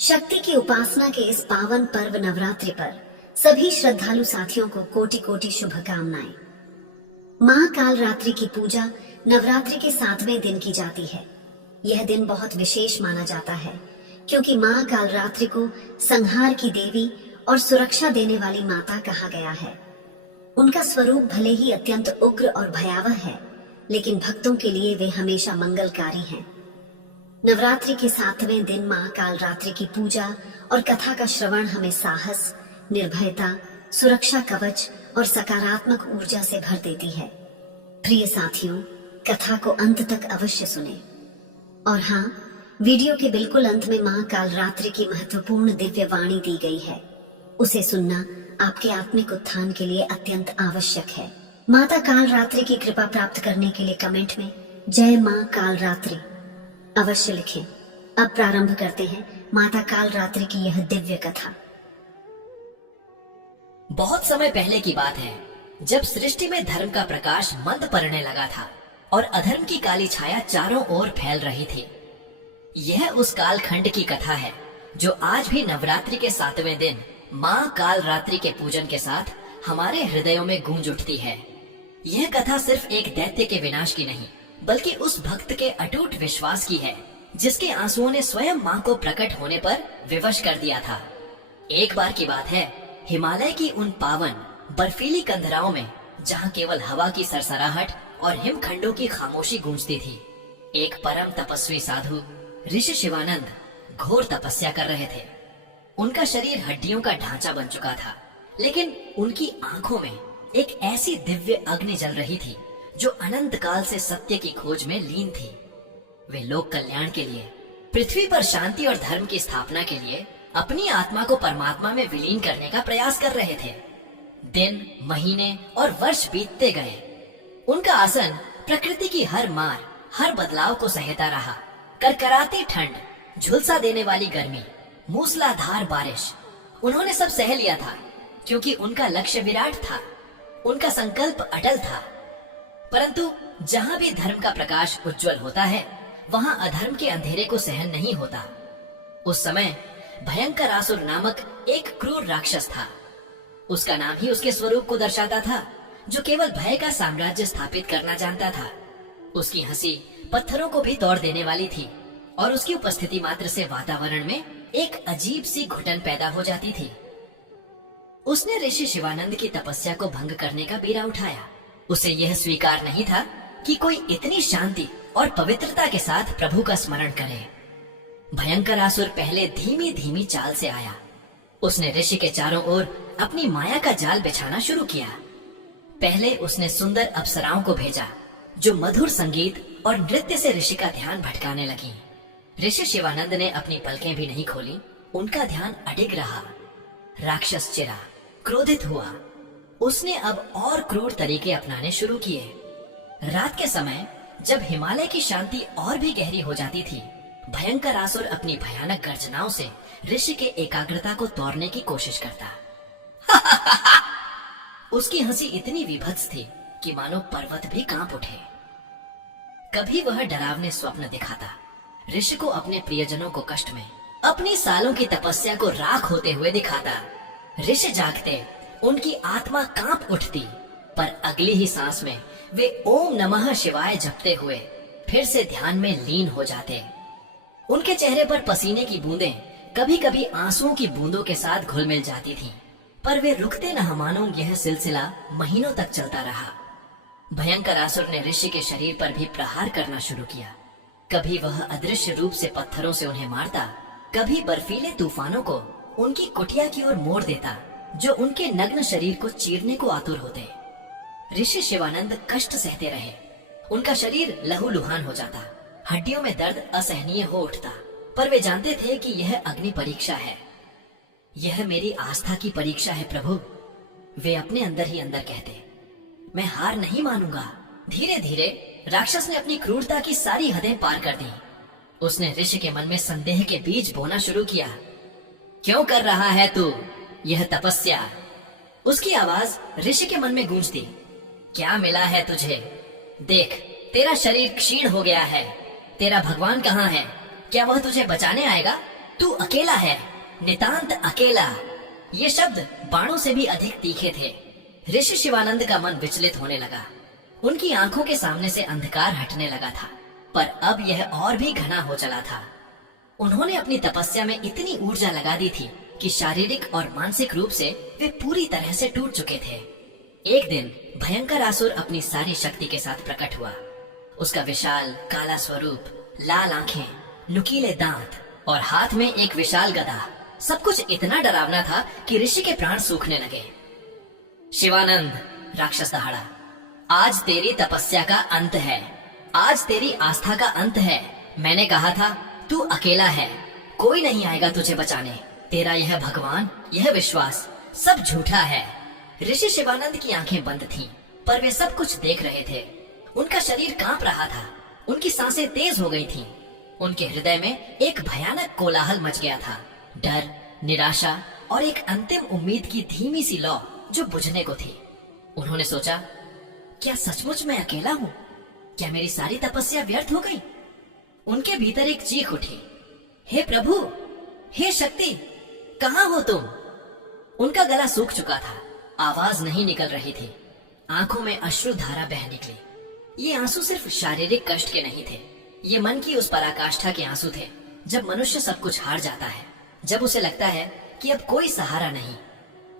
शक्ति की उपासना के इस पावन पर्व नवरात्रि पर सभी श्रद्धालु साथियों को कोटि कोटि शुभकामनाएं। महाकाल रात्रि की पूजा नवरात्रि के 7वें दिन की जाती है। यह दिन बहुत विशेष माना जाता है क्योंकि महाकाल रात्रि को संहार की देवी और सुरक्षा देने वाली माता कहा गया है। उनका स्वरूप भले ही अत्यंत उग्र और भयावह है, लेकिन भक्तों के लिए वे हमेशा मंगलकारी हैं। नवरात्रि के 7वें दिन महाकाल रात्रि की पूजा और कथा का श्रवण हमें साहस, निर्भयता, सुरक्षा कवच और सकारात्मक ऊर्जा से भर देती है। प्रिय साथियों, कथा को अंत तक अवश्य सुने। और हाँ, वीडियो के बिल्कुल अंत में महाकाल रात्रि की महत्वपूर्ण दिव्य वाणी दी गई है। उसे सुनना आपके आत्मिक उत्थान के लिए अत्यंत आवश्यक है। माता काल रात्रि की कृपा प्राप्त करने के लिए कमेंट में जय मां काल रात्रि अवश्य लिखें। अब प्रारंभ करते हैं माता काल रात्रि की यह दिव्य कथा। बहुत समय पहले की बात है, जब सृष्टि में धर्म का प्रकाश मंद पड़ने लगा था और अधर्म की काली छाया चारों ओर फैल रही थी। यह उस कालखंड की कथा है जो आज भी नवरात्रि के 7वें दिन मां काल रात्रि के पूजन के साथ हमारे हृदयों में गूंज उठती है। यह कथा सिर्फ एक दैत्य के विनाश की नहीं, बल्कि उस भक्त के अटूट विश्वास की है जिसके आंसुओं ने स्वयं मां को प्रकट होने पर विवश कर दिया था। एक बार की बात है, हिमालय की उन पावन बर्फीली कंदराओं में जहां केवल हवा की सरसराहट और हिमखंडों की खामोशी गूंजती थी, एक परम तपस्वी साधु ऋषि शिवानंद घोर तपस्या कर रहे थे। उनका शरीर हड्डियों का ढांचा बन चुका था, लेकिन उनकी आंखों में एक ऐसी दिव्य अग्नि जल रही थी जो अनंत काल से सत्य की खोज में लीन थी। वे लोक कल्याण के लिए, पृथ्वी पर शांति और धर्म की स्थापना के लिए अपनी आत्मा को परमात्मा में विलीन करने का प्रयास कर रहे थे। दिन, महीने और वर्ष बीतते गए। उनका आसन प्रकृति की हर मार, हर बदलाव को सहता रहा। करकराती ठंड, झुलसा देने वाली गर्मी, मूसलाधार बारिश, उन्होंने सब सह लिया था क्योंकि उनका लक्ष्य विराट था, उनका संकल्प अटल था। परंतु जहाँ भी धर्म का प्रकाश उज्जवल होता है, वहाँ अधर्म के अंधेरे को सहन नहीं होता। उस समय भयंकर आसुर नामक एक क्रूर राक्षस था। उसका नाम ही उसके स्वरूप को दर्शाता था, जो केवल भय का साम्राज्य स्थापित करना जानता था। उसकी हंसी पत्थरों को भी तोड़ देने वाली थी और उसकी उपस्थिति मात्र से वातावरण में एक अजीब सी घुटन पैदा हो जाती थी। उसने ऋषि शिवानंद की तपस्या को भंग करने का बीड़ा उठाया। उसे यह स्वीकार नहीं था कि कोई इतनी शांति और पवित्रता के साथ प्रभु का स्मरण करे। भयंकर आसुर पहले धीमी धीमी चाल से आया। उसने ऋषि के चारों ओर अपनी माया का जाल बिछाना शुरू किया। पहले उसने सुंदर अप्सराओं को भेजा जो मधुर संगीत और नृत्य से ऋषि का ध्यान भटकाने लगी। ऋषि शिवानंद ने अपनी पलकें भी नहीं खोली, उनका ध्यान अडिग रहा। राक्षस चिरा, क्रोधित हुआ। उसने अब और क्रूर तरीके अपनाने शुरू किए। रात के समय जब हिमालय की शांति और भी गहरी हो जाती थी, भयंकर आसुर अपनी भयानक गर्जनाओं से ऋषि के एकाग्रता को तोड़ने की कोशिश करता। उसकी हंसी इतनी विभत्स थी कि मानो पर्वत भी कांप उठे। कभी वह डरावने स्वप्न दिखाता, ऋषि को अपने प्रियजनों को कष्ट में, अपनी सालों की तपस्या को राख होते हुए दिखाता। ऋषि जागते, उनकी आत्मा कांप उठती, पर अगली ही सांस में वे ओम नमः शिवाय जपते हुए फिर से ध्यान में लीन हो जाते। उनके चेहरे पर पसीने की बूंदें कभी कभी आंसुओं की बूंदों के साथ घुल मिल जाती थीं, पर वे रुकते न। मानो यह सिलसिला महीनों तक चलता रहा। भयंकर आसुर ने ऋषि के शरीर पर भी प्रहार करना शुरू किया। कभी वह अदृश्य रूप से पत्थरों से उन्हें मारता, कभी बर्फीले तूफानों को उनकी कुटिया की ओर मोड़ देता जो उनके नग्न शरीर को चीरने को आतुर होते। ऋषि शिवानंद कष्ट सहते रहे। उनका शरीर लहूलुहान हो जाता, हड्डियों में दर्द असहनीय हो उठता, पर वे जानते थे कि यह अग्नि परीक्षा है। यह मेरी आस्था की परीक्षा है प्रभु, वे अपने अंदर ही अंदर कहते। मैं हार नहीं मानूंगा। धीरे धीरे राक्षस ने अपनी क्रूरता की सारी हदें पार कर दी। उसने ऋषि के मन में संदेह के बीज बोना शुरू किया। क्यों कर रहा है तू यह तपस्या? उसकी आवाज ऋषि के मन में गूंजती। क्या मिला है तुझे? देख, तेरा शरीर क्षीण हो गया है। तेरा भगवान कहाँ है? क्या वह तुझे बचाने आएगा? तू अकेला है, नितांत अकेला। ये शब्द बाणों से भी अधिक तीखे थे। ऋषि शिवानंद का मन विचलित होने लगा। उनकी आंखों के सामने से अंधकार हटने लगा था, पर अब यह और भी घना हो चला था। उन्होंने अपनी तपस्या में इतनी ऊर्जा लगा दी थी कि शारीरिक और मानसिक रूप से वे पूरी तरह से टूट चुके थे। एक दिन भयंकर असुर अपनी सारी शक्ति के साथ प्रकट हुआ। उसका विशाल काला स्वरूप, लाल आंखें, नुकीले दांत और हाथ में एक विशाल गदा, सब कुछ इतना डरावना था कि ऋषि के प्राण सूखने लगे। शिवानंद, राक्षस दहाड़ा, आज तेरी तपस्या का अंत है, आज तेरी आस्था का अंत है। मैंने कहा था तू अकेला है, कोई नहीं आएगा तुझे बचाने। तेरा यह भगवान, यह विश्वास सब झूठा है। ऋषि शिवानंद की आंखें बंद थीं, पर वे सब कुछ देख रहे थे। उनका शरीर कांप रहा था, उनकी सांसें तेज हो गई थीं। उनके हृदय में एक भयानक कोलाहल मच गया था। डर, निराशा और एक अंतिम उम्मीद की धीमी सी लौ जो बुझने को थी। उन्होंने सोचा, क्या सचमुच मैं अकेला हूँ? क्या मेरी सारी तपस्या व्यर्थ हो गई? उनके भीतर एक चीख उठी, हे प्रभु, हे शक्ति, कहाँ हो तुम? उनका गला सूख चुका था, आवाज नहीं निकल रही थी, आंखों में अश्रु धारा बह निकली। ये आंसू सिर्फ शारीरिक कष्ट के नहीं थे, ये मन की उस पराकाष्ठा के आंसू थे जब मनुष्य सब कुछ हार जाता है, जब उसे लगता है कि अब कोई सहारा नहीं।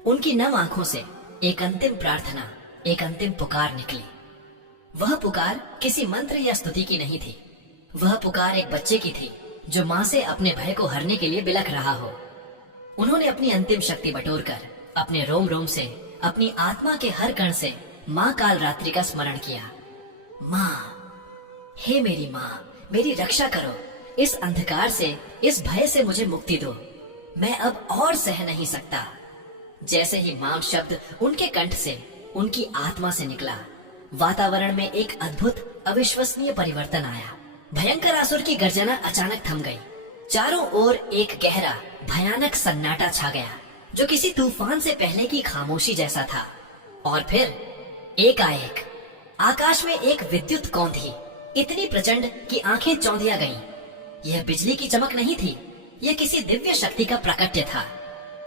उनकी नम आंखों से एक अंतिम प्रार्थना, एक अंतिम पुकार निकली। वह पुकार किसी मंत्र या स्तुति की नहीं थी। वह पुकार एक बच्चे की थी जो माँ से अपने भय को हरने के लिए बिलख रहा हो। उन्होंने अपनी अंतिम शक्ति बटोरकर अपने रोम रोम से, अपनी आत्मा के हर कण से माँ काल रात्रि का स्मरण किया। माँ, हे मेरी माँ, मेरी रक्षा करो, इस अंधकार से, इस भय से मुझे मुक्ति दो, मैं अब और सह नहीं सकता। जैसे ही मां शब्द उनके कंठ से, उनकी आत्मा से निकला, वातावरण में एक अद्भुत, अविश्वसनीय परिवर्तन आया। भयंकर असुर की गर्जना अचानक थम गई। चारों ओर एक गहरा, भयानक सन्नाटा छा गया, जो किसी तूफान से पहले की खामोशी जैसा था। और फिर एकाएक आकाश में एक विद्युत कौंधी, इतनी प्रचंड कि आंखें चौंधिया गईं। यह बिजली की चमक नहीं थी, यह किसी दिव्य शक्ति का प्राकट्य था।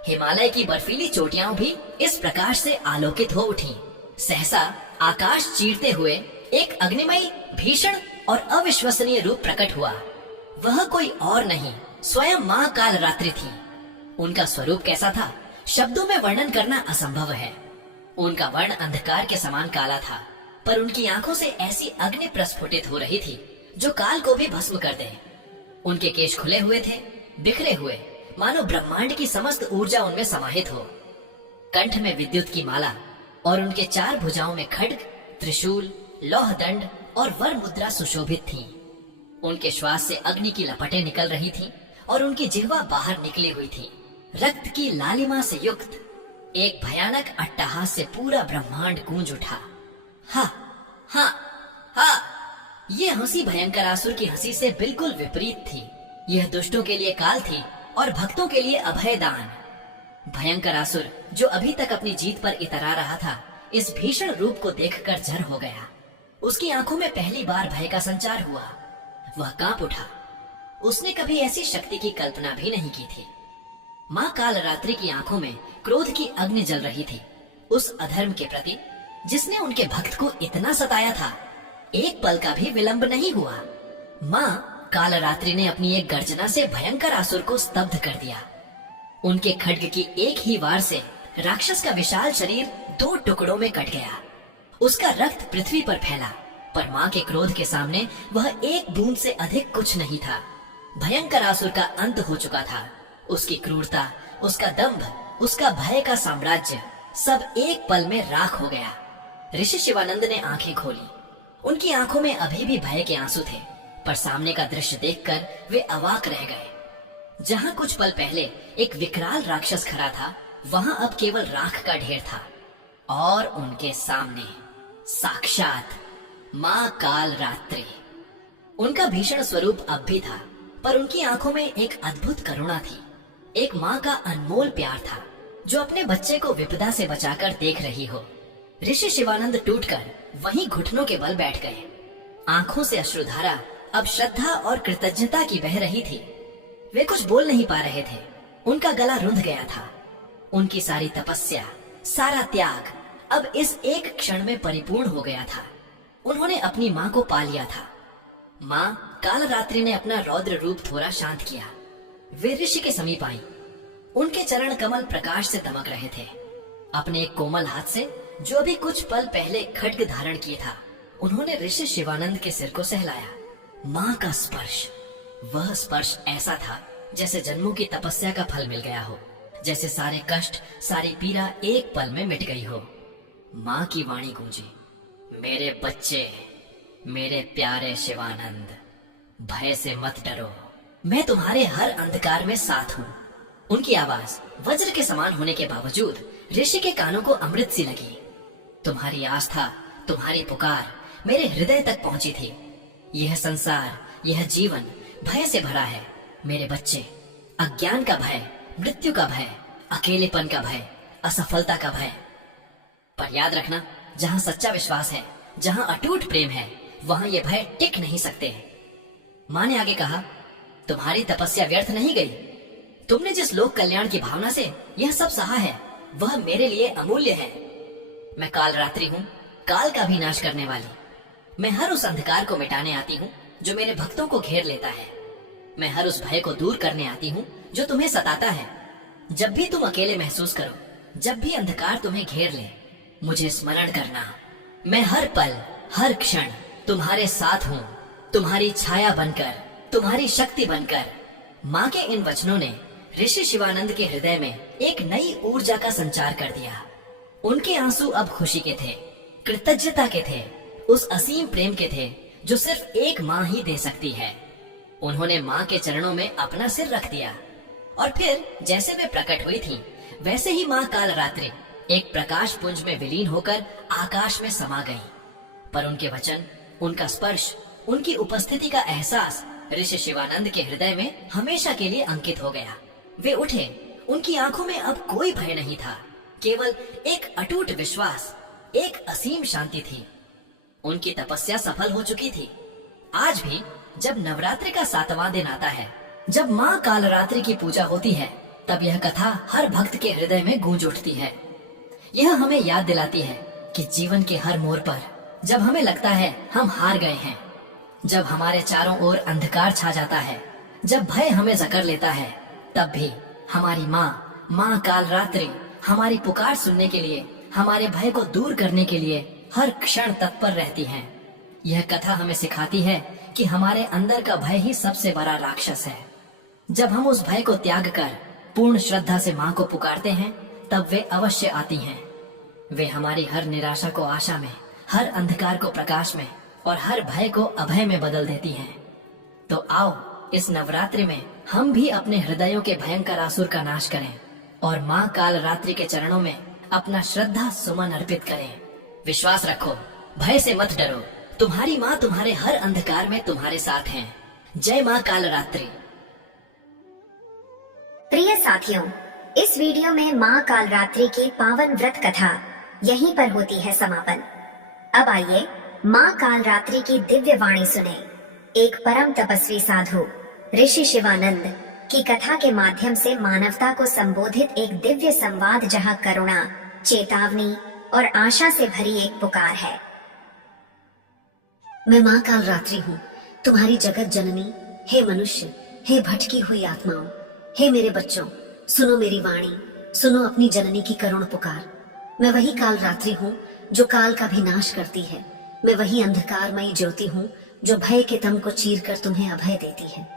हिमालय की बर्फीली चोटियां भी इस प्रकाश से आलोकित हो उठी। सहसा आकाश चीरते हुए एक अग्निमयी, भीषण और अविश्वसनीय रूप प्रकट हुआ। वह कोई और नहीं, स्वयं मां काल रात्रि थी। उनका स्वरूप कैसा था, शब्दों में वर्णन करना असंभव है। उनका वर्ण अंधकार के समान काला था, पर उनकी आंखों से ऐसी अग्नि प्रस्फुटित हो रही थी जो काल को भी भस्म कर दे। उनके केश खुले हुए थे, बिखरे हुए, मानो ब्रह्मांड की समस्त ऊर्जा उनमें समाहित हो। कंठ में विद्युत की माला और उनके चार भुजाओं में खड्ग, त्रिशूल, लौह दंड और वर मुद्रा सुशोभित थीं। उनके श्वास से अग्नि की लपटें निकल रही थीं और उनकी जिह्वा बाहर निकली हुई थी। रक्त की लालिमा से युक्त एक भयानक अट्टहास से पूरा ब्रह्मांड गूंज उठा। हा हा हा। ये हंसी भयंकर असुर की हंसी से बिल्कुल विपरीत थी। यह दुष्टों के लिए काल थी और भक्तों के लिए अभय दान। भयंकर असुर, जो अभी तक अपनी जीत पर इतरा रहा था, इस भीषण रूप को देखकर जर हो गया। उसकी आंखों में पहली बार भय का संचार हुआ। वह कांप उठा। उसने कभी ऐसी शक्ति की कल्पना भी नहीं की थी। मां काल रात्रि की आंखों में क्रोध की अग्नि जल रही थी, उस अधर्म के प्रति जिसने उनके भक्त को इतना सताया था। एक पल का भी विलंब नहीं हुआ। मां काल रात्रि ने अपनी एक गर्जना से भयंकर असुर को स्तब्ध कर दिया। उनके खड्ग की एक ही वार से राक्षस का विशाल शरीर दो टुकड़ों में कट गया। उसका रक्त पृथ्वी पर फैला, पर मां के क्रोध के सामने वह एक बूंद से अधिक कुछ नहीं था। भयंकर असुर का अंत हो चुका था। उसकी क्रूरता, उसका दंभ, उसका भय का साम्राज्य सब एक पल में राख हो गया। ऋषि शिवानंद ने आंखें खोली। उनकी आंखों में अभी भी भय के आंसू थे, पर सामने का दृश्य देखकर वे अवाक रह गए। जहां कुछ पल पहले एक विकराल राक्षस खड़ा था, वहां अब केवल राख का ढेर था और उनके सामने साक्षात मां काल रात्रि। उनका भीषण स्वरूप अब भी था, पर उनकी आंखों में एक अद्भुत करुणा थी। एक मां का अनमोल प्यार था जो अपने बच्चे को विपदा से बचाकर देख रही हो। ऋषि शिवानंद टूटकर वहीं घुटनों के बल बैठ गए। आंखों से अश्रुधारा अब श्रद्धा और कृतज्ञता की बह रही थी। वे कुछ बोल नहीं पा रहे थे। उनका गला रुंध गया था। उनकी सारी तपस्या, सारा त्याग अब इस एक क्षण में परिपूर्ण हो गया था। उन्होंने अपनी माँ को पा लिया था। माँ काल रात्रि ने अपना रौद्र रूप थोड़ा शांत किया। वे ऋषि के समीप आई। उनके चरण कमल प्रकाश से दमक रहे थे। अपने एक कोमल हाथ से, जो अभी कुछ पल पहले खड्ग धारण किए था, उन्होंने ऋषि शिवानंद के सिर को सहलाया। माँ का स्पर्श, वह स्पर्श ऐसा था जैसे जन्मों की तपस्या का फल मिल गया हो, जैसे सारे कष्ट, सारी पीड़ा एक पल में मिट गई हो। माँ की वाणी गूंजी, मेरे बच्चे, मेरे प्यारे शिवानंद, भय से मत डरो, मैं तुम्हारे हर अंधकार में साथ हूँ। उनकी आवाज वज्र के समान होने के बावजूद ऋषि के कानों को अमृत सी लगी। तुम्हारी आस्था, तुम्हारी पुकार मेरे हृदय तक पहुंची थी। यह संसार, यह जीवन भय से भरा है मेरे बच्चे। अज्ञान का भय, मृत्यु का भय, अकेलेपन का भय, असफलता का भय। पर याद रखना, जहाँ सच्चा विश्वास है, जहाँ अटूट प्रेम है, वहाँ ये भय टिक नहीं सकते। माँ ने आगे कहा, तुम्हारी तपस्या व्यर्थ नहीं गई। तुमने जिस लोक कल्याण की भावना से यह सब सहा है, वह मेरे लिए अमूल्य है। मैं काल रात्रि हूँ, काल का भी नाश करने वाली। मैं हर उस अंधकार को मिटाने आती हूँ जो मेरे भक्तों को घेर लेता है। मैं हर उस भय को दूर करने आती हूँ जो तुम्हें सताता है। जब भी तुम अकेले महसूस करो, जब भी अंधकार तुम्हें घेर ले, मुझे स्मरण करना। मैं हर पल, हर क्षण तुम्हारे साथ हूँ, तुम्हारी छाया बनकर, तुम्हारी शक्ति बनकर। माँ के इन वचनों ने ऋषि शिवानंद के हृदय में एक नई ऊर्जा का संचार कर दिया। उनके आंसू अब खुशी के थे, कृतज्ञता के थे, उस असीम प्रेम के थे जो सिर्फ एक माँ ही दे सकती है। उन्होंने माँ के चरणों में अपना सिर रख दिया और फिर जैसे वे प्रकट हुई थी, वैसे ही माँ काल रात्रि एक प्रकाश पुंज में विलीन होकर आकाश में समा गई। पर उनके वचन, उनका स्पर्श, उनकी उपस्थिति का एहसास ऋषि शिवानंद के हृदय में हमेशा के लिए अंकित हो गया। वे उठे। उनकी आंखों में अब कोई भय नहीं था, केवल एक अटूट विश्वास, एक असीम शांति थी। उनकी तपस्या सफल हो चुकी थी। आज भी जब नवरात्रि का 7वां दिन आता है, जब माँ कालरात्रि की पूजा होती है, तब यह कथा हर भक्त के हृदय में गूंज उठती है। यह हमें याद दिलाती है कि जीवन के हर मोड़ पर जब हमें लगता है हम हार गए हैं, जब हमारे चारों ओर अंधकार छा जाता है, जब भय हमें जकड़ लेता है, तब भी हमारी माँ कालरात्रि हमारी पुकार सुनने के लिए, हमारे भय को दूर करने के लिए हर क्षण तत्पर रहती हैं। यह कथा हमें सिखाती है कि हमारे अंदर का भय ही सबसे बड़ा राक्षस है। जब हम उस भय को त्याग कर पूर्ण श्रद्धा से माँ को पुकारते हैं, तब वे अवश्य आती हैं। वे हमारी हर निराशा को आशा में, हर अंधकार को प्रकाश में और हर भय को अभय में बदल देती हैं। तो आओ इस नवरात्रि में हम भी अपने हृदयों के भयंकर आसुर का नाश करें और माँ कालरात्रि के चरणों में अपना श्रद्धा सुमन अर्पित करें। विश्वास रखो, भय से मत डरो, तुम्हारी माँ तुम्हारे हर अंधकार में तुम्हारे साथ है। जय माँ कालरात्रि। प्रिय साथियों, इस वीडियो में माँ कालरात्रि की पावन व्रत कथा यहीं पर होती है समापन। अब आइए माँ कालरात्रि की दिव्य वाणी सुने। एक परम तपस्वी साधु ऋषि शिवानंद की कथा के माध्यम से मानवता को संबोधित एक दिव्य संवाद, जहाँ करुणा, चेतावनी और आशा से भरी एक पुकार है। मैं माँ कालरात्रि हूँ, तुम्हारी जगत जननी। हे मनुष्य, हे भटकी हुई आत्माओं, हे मेरे बच्चों, सुनो मेरी वाणी, सुनो अपनी जननी की करुण पुकार। मैं वही कालरात्रि हूँ जो काल का भी नाश करती है। मैं वही अंधकारमयी ज्योति हूँ जो भय के तम को चीरकर तुम्हें अभय देती है।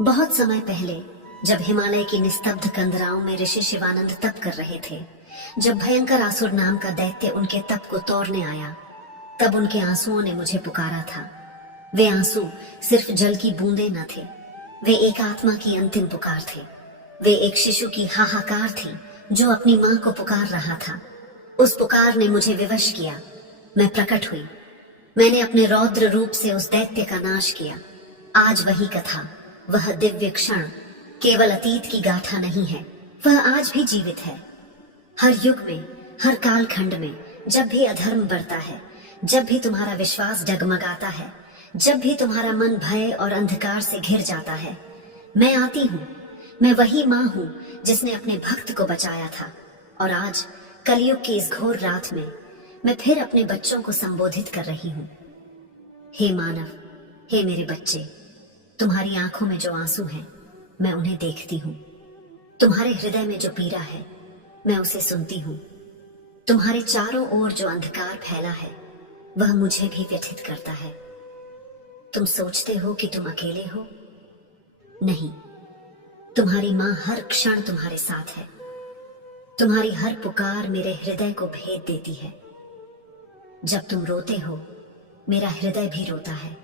बहुत समय पहले, जब हिमालय की निस्तब्ध कंदराओं में ऋषि शिवानंद तप कर रहे थे, जब भयंकर आसुर नाम का दैत्य उनके तप को तोड़ने आया, तब उनके आंसुओं ने मुझे पुकारा था। वे आंसू सिर्फ जल की बूंदें न थे, वे एक आत्मा की अंतिम पुकार थे। वे एक शिशु की हाहाकार थी जो अपनी माँ को पुकार रहा था। उस पुकार ने मुझे विवश किया। मैं प्रकट हुई। मैंने अपने रौद्र रूप से उस दैत्य का नाश किया। आज वही कथा, वह दिव्य क्षण केवल अतीत की गाथा नहीं है, वह आज भी जीवित है। हर युग में, हर काल खंड में, जब भी अधर्म बढ़ता है, जब भी तुम्हारा विश्वास डगमगाता है, जब भी तुम्हारा मन भय और अंधकार से घिर जाता है, मैं आती हूँ। मैं वही माँ हूँ जिसने अपने भक्त को बचाया था, और आज कलयुग की इस घोर रात में मैं फिर अपने बच्चों को संबोधित कर रही हूँ। हे मानव, हे मेरे बच्चे, तुम्हारी आंखों में जो आंसू हैं मैं उन्हें देखती हूँ। तुम्हारे हृदय में जो पीड़ा है मैं उसे सुनती हूँ। तुम्हारे चारों ओर जो अंधकार फैला है वह मुझे भी व्यथित करता है। तुम सोचते हो कि तुम अकेले हो? नहीं, तुम्हारी माँ हर क्षण तुम्हारे साथ है। तुम्हारी हर पुकार मेरे हृदय को भेद देती है। जब तुम रोते हो मेरा हृदय भी रोता है।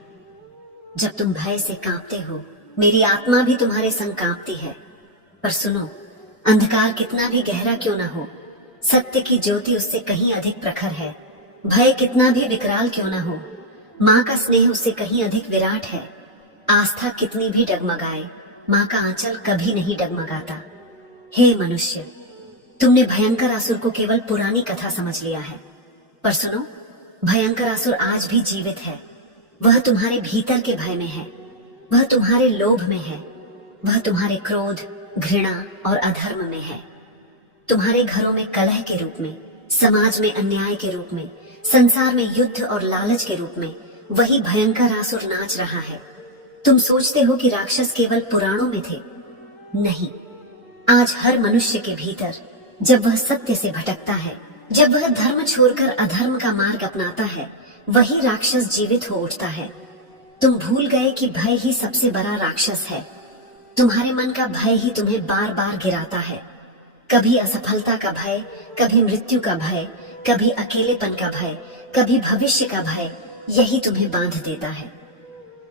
जब तुम भय से कांपते हो मेरी आत्मा भी तुम्हारे संग कांपती है। पर सुनो, अंधकार कितना भी गहरा क्यों ना हो, सत्य की ज्योति उससे कहीं अधिक प्रखर है। भय कितना भी विकराल क्यों ना हो, माँ का स्नेह उससे कहीं अधिक विराट है। आस्था कितनी भी डगमगाए, माँ का आंचल कभी नहीं डगमगाता। हे मनुष्य, तुमने भयंकर आसुर को केवल पुरानी कथा समझ लिया है। पर सुनो, भयंकर आसुर आज भी जीवित है। वह तुम्हारे भीतर के भय में है, वह तुम्हारे लोभ में है, वह तुम्हारे क्रोध, घृणा और अधर्म में है। तुम्हारे घरों में कलह के रूप में, समाज में अन्याय के रूप में, संसार में युद्ध और लालच के रूप में वही भयंकर आसुर नाच रहा है। तुम सोचते हो कि राक्षस केवल पुराणों में थे। नहीं, आज हर मनुष्य के भीतर जब वह सत्य से भटकता है, जब वह धर्म छोड़कर अधर्म का मार्ग अपनाता है, वही राक्षस जीवित हो उठता है। तुम भूल गए कि भय ही सबसे बड़ा राक्षस है। तुम्हारे मन का भय ही तुम्हें बार बार गिराता है। कभी असफलता का भय, कभी मृत्यु का भय, कभी अकेलेपन का भय, कभी भविष्य का भय, यही तुम्हें बांध देता है।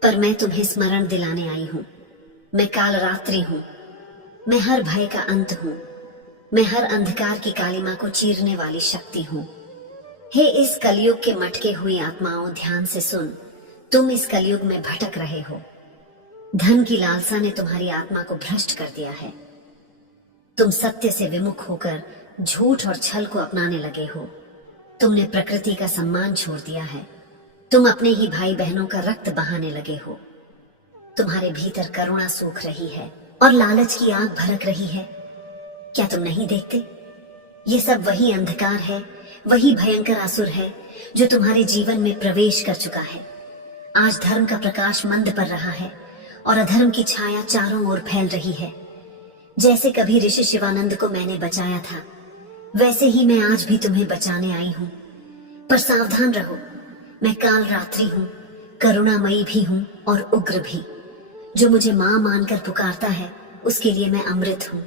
पर मैं तुम्हें स्मरण दिलाने आई हूँ। मैं काल रात्रि हूँ। मैं हर भय का अंत हूँ। मैं हर अंधकार की कालिमा को चीरने वाली शक्ति हूँ। हे इस कलयुग के मटके हुई आत्माओं, ध्यान से सुन। तुम इस कलयुग में भटक रहे हो। धन की लालसा ने तुम्हारी आत्मा को भ्रष्ट कर दिया है। तुम सत्य से विमुख होकर झूठ और छल को अपनाने लगे हो। तुमने प्रकृति का सम्मान छोड़ दिया है। तुम अपने ही भाई बहनों का रक्त बहाने लगे हो। तुम्हारे भीतर करुणा सूख रही है और लालच की आग भड़क रही है। क्या तुम नहीं देखते? ये सब वही अंधकार है, वही भयंकर आसुर है जो तुम्हारे जीवन में प्रवेश कर चुका है। आज धर्म का प्रकाश मंद पड़ रहा है और अधर्म की छाया चारों ओर फैल रही है। जैसे कभी ऋषि शिवानंद को मैंने बचाया था, वैसे ही मैं आज भी तुम्हें बचाने आई हूँ। पर सावधान रहो, मैं काल रात्रि हूँ, करुणामयी भी हूँ और उग्र भी। जो मुझे माँ मानकर पुकारता है उसके लिए मैं अमृत हूँ।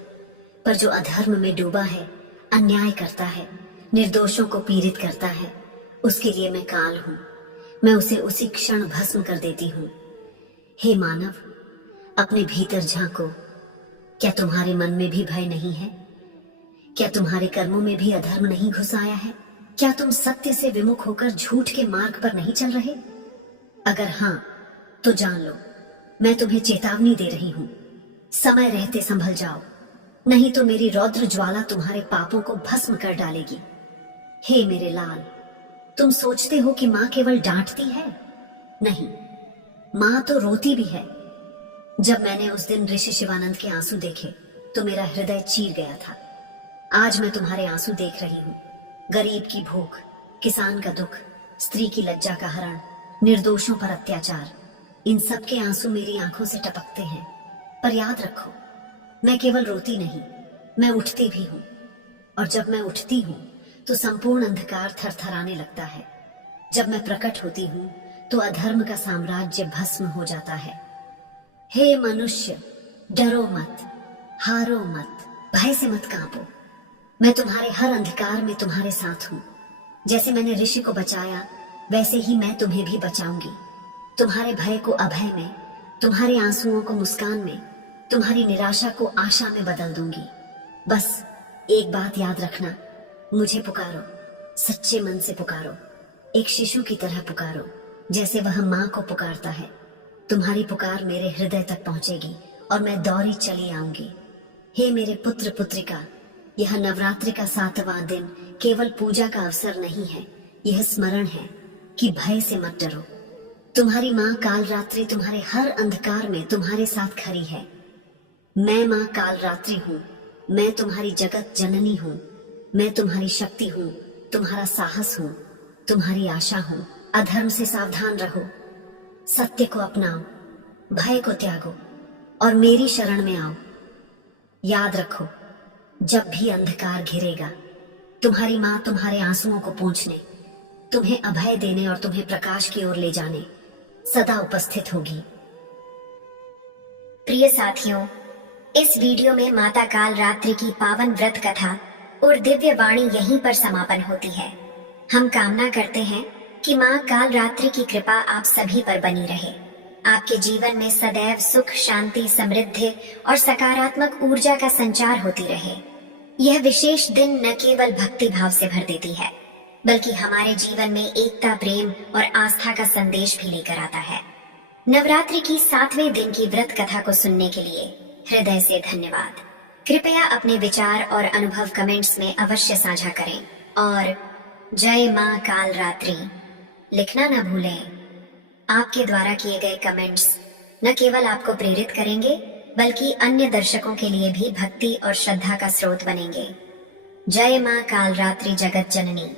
पर जो अधर्म में डूबा है, अन्याय करता है, निर्दोषों को पीड़ित करता है, उसके लिए मैं काल हूँ। मैं उसे उसी क्षण भस्म कर देती हूँ। हे मानव, अपने भीतर झांको। क्या तुम्हारे मन में भी भय नहीं है? क्या तुम्हारे कर्मों में भी अधर्म नहीं घुस आया है? क्या तुम सत्य से विमुख होकर झूठ के मार्ग पर नहीं चल रहे? अगर हाँ, तो जान लो, मैं तुम्हें चेतावनी दे रही हूँ। समय रहते संभल जाओ, नहीं तो मेरी रौद्र ज्वाला तुम्हारे पापों को भस्म कर डालेगी। हे मेरे लाल, तुम सोचते हो कि माँ केवल डांटती है? नहीं, माँ तो रोती भी है। जब मैंने उस दिन ऋषि शिवानंद के आंसू देखे तो मेरा हृदय चीर गया था। आज मैं तुम्हारे आंसू देख रही हूँ। गरीब की भूख, किसान का दुख, स्त्री की लज्जा का हरण, निर्दोषों पर अत्याचार, इन सब के आंसू मेरी आंखों से टपकते हैं। पर याद रखो, मैं केवल रोती नहीं, मैं उठती भी हूँ। और जब मैं उठती हूँ तो संपूर्ण अंधकार थरथराने लगता है। जब मैं प्रकट होती हूँ तो अधर्म का साम्राज्य भस्म हो जाता है। हे मनुष्य, डरो मत, हारो मत, भय से मत कांपो। मैं तुम्हारे हर अंधकार में तुम्हारे साथ हूँ। जैसे मैंने ऋषि को बचाया, वैसे ही मैं तुम्हें भी बचाऊंगी। तुम्हारे भय को अभय में, तुम्हारे आंसुओं को मुस्कान में, तुम्हारी निराशा को आशा में बदल दूंगी। बस एक बात याद रखना, मुझे पुकारो, सच्चे मन से पुकारो, एक शिशु की तरह पुकारो, जैसे वह माँ को पुकारता है। तुम्हारी पुकार मेरे हृदय तक पहुंचेगी और मैं दौड़ी चली आऊंगी। हे मेरे पुत्र पुत्रिका, यह नवरात्रि का 7वां दिन केवल पूजा का अवसर नहीं है, यह स्मरण है कि भय से मत डरो। तुम्हारी माँ काल रात्रि तुम्हारे हर अंधकार में तुम्हारे साथ खड़ी है। मैं माँ काल रात्रि हूँ। मैं तुम्हारी जगत जननी हूँ। मैं तुम्हारी शक्ति हूँ, तुम्हारा साहस हूँ, तुम्हारी आशा हूँ। अधर्म से सावधान रहो, सत्य को अपनाओ, भय को त्यागो और मेरी शरण में आओ। याद रखो, जब भी अंधकार घिरेगा, तुम्हारी माँ तुम्हारे आंसुओं को पोंछने, तुम्हें अभय देने और तुम्हें प्रकाश की ओर ले जाने सदा उपस्थित होगी। प्रिय साथियों, इस वीडियो में माता काल रात्रि की पावन व्रत कथा और दिव्य वाणी यहीं पर समापन होती है। हम कामना करते हैं कि माँ काल रात्रि की कृपा आप सभी पर बनी रहे, आपके जीवन में सदैव सुख, शांति, समृद्धि और सकारात्मक ऊर्जा का संचार होती रहे। यह विशेष दिन न केवल भक्ति भाव से भर देती है, बल्कि हमारे जीवन में एकता, प्रेम और आस्था का संदेश भी लेकर आता है। नवरात्रि की 7वें दिन की व्रत कथा को सुनने के लिए हृदय से धन्यवाद। कृपया अपने विचार और अनुभव कमेंट्स में अवश्य साझा करें और जय मां काल रात्रि लिखना न भूलें। आपके द्वारा किए गए कमेंट्स न केवल आपको प्रेरित करेंगे, बल्कि अन्य दर्शकों के लिए भी भक्ति और श्रद्धा का स्रोत बनेंगे। जय मां काल रात्रि जगत जननी।